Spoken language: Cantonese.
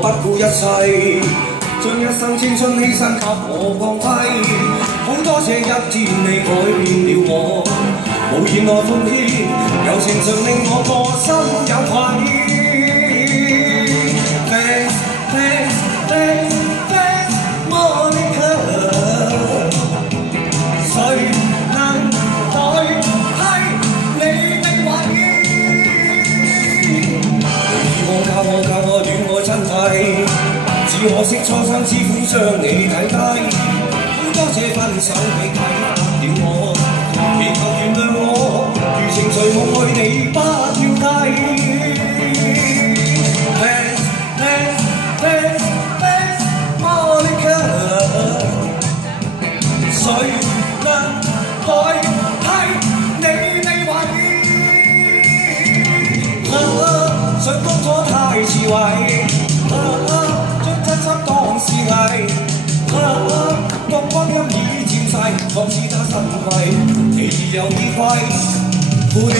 不顧一切，將一生青春犧牲給我光輝。好多謝一天你改變了我，無言來奉獻，柔情常令我個心有愧。Thanks, thanks, thanks, thanks, Monica。誰能代替你的懷疑？教我戀愛真諦，只可惜初生之犢將你睇低。好多謝分手你啟發了我，祈求原諒我，餘情隨夢去你不要計。Thanks, thanks, thanks, thanks, Monica。誰能代替你的懷疑？想當初太自衛，將真心當是藝，當光陰已漸逝，仿似他身歸，其有依歸，負了